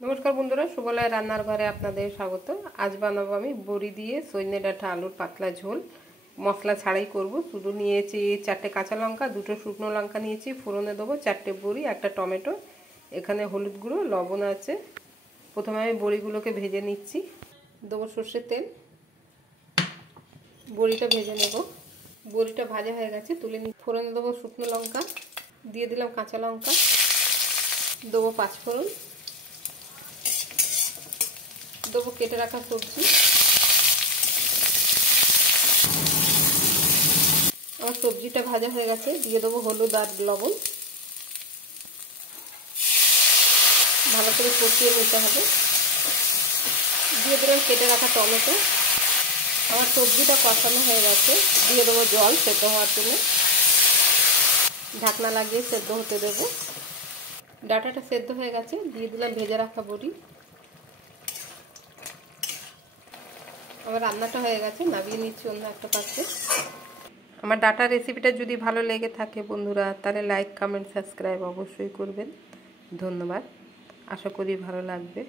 नमस्कार बंधुरा सुबलाय रान्नार घरे आपनादेर स्वागत। आज बानाबो आमी बड़ी दिए सजने डाँटा आलुर पातला झोल मशला छाड़ाई करब। शुधु नियेछि 4टे काँचा लंका, 2টো शुकनो लंका नियेछि, फोड़ने देबो 4टे बड़ी, 1टा टमेटो, एखाने हलुद गुঁড়ो लवण आछे। प्रथमे आमी बड़ीगुलोके भेजे निচ্ছি। देबो सर्षेर तेल, बड़ीटा भेजे नेब। बड़ीटा भाजा हये गेছে तुले नि फोड़ने देबो शुकनो लंका, दिए दिलाम काँचा लंका, देबो पाँचफोड़न, देबो केटे रखा सब्जी। और सब्जीटा भाजा हो गेছে दिए देबो हलुद और लवण, भालो करे कषिয়ে নিতে হবে। দিয়ে দিলাম কেটে রাখা টমেটো। আমার সবজিটা কষানো হয়ে গেছে, দিয়ে দেবো জল সেদ্ধ হওয়ার জন্য। ঢাকনা লাগিয়ে সেদ্ধ হতে দেবো। ডাঁটাটা সেদ্ধ হয়ে গেছে, দিয়ে দিলাম ভেজে রাখা বড়ি। আমার রান্নাটা হয়ে গেছে, নামিয়ে নিচ্ছি অন্য একটা পাত্রে। আমার ডাটা রেসিপিটা যদি ভালো লেগে থাকে বন্ধুরা, তাহলে লাইক কমেন্ট সাবস্ক্রাইব অবশ্যই করবেন। ধন্যবাদ, আশা করি ভালো লাগবে।